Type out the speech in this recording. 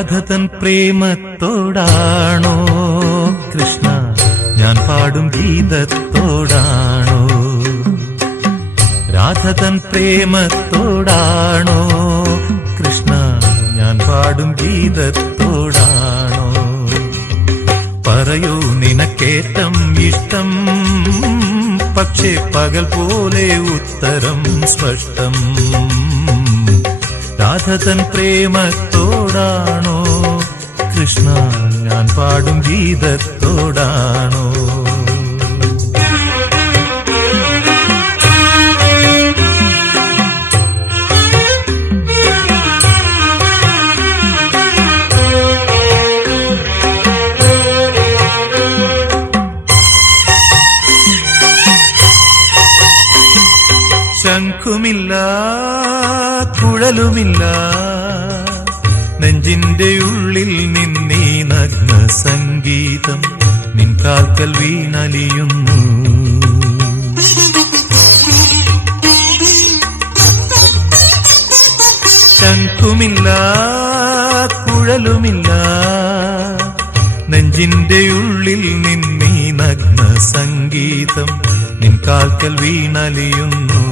രാധതൻ പ്രേമത്തോടാണോ കൃഷ്ണ ഞാൻ പാടും ഗീതത്തോടാണോ? രാധതൻ പ്രേമത്തോടാണോ കൃഷ്ണ ഞാൻ പാടും ഗീതത്തോടാണോ? പറയൂ നിനക്കേറ്റം ഇഷ്ടം, പക്ഷേ പകൽ പോലെ ഉത്തരം സ്പഷ്ടം. രാധതൻ പ്രേമത്തോടാണോ കൃഷ്ണ ഞാൻ പാടും ഗീതത്തോടാണോ? ശംഖുമില്ല കുഴലുമില്ല നെഞ്ചിന്റെ ഉള്ളിൽ നിന്നീ നഗ്ന സംഗീതം നിൻ കാൽക്കൽ വീണലിയുന്നു. ശംഖുമില്ല കുഴലുമില്ല നെഞ്ചിന്റെ ഉള്ളിൽ നിന്നീ നഗ്ന സംഗീതം നിൻ കാൽക്കൽ വീണലിയുന്നു.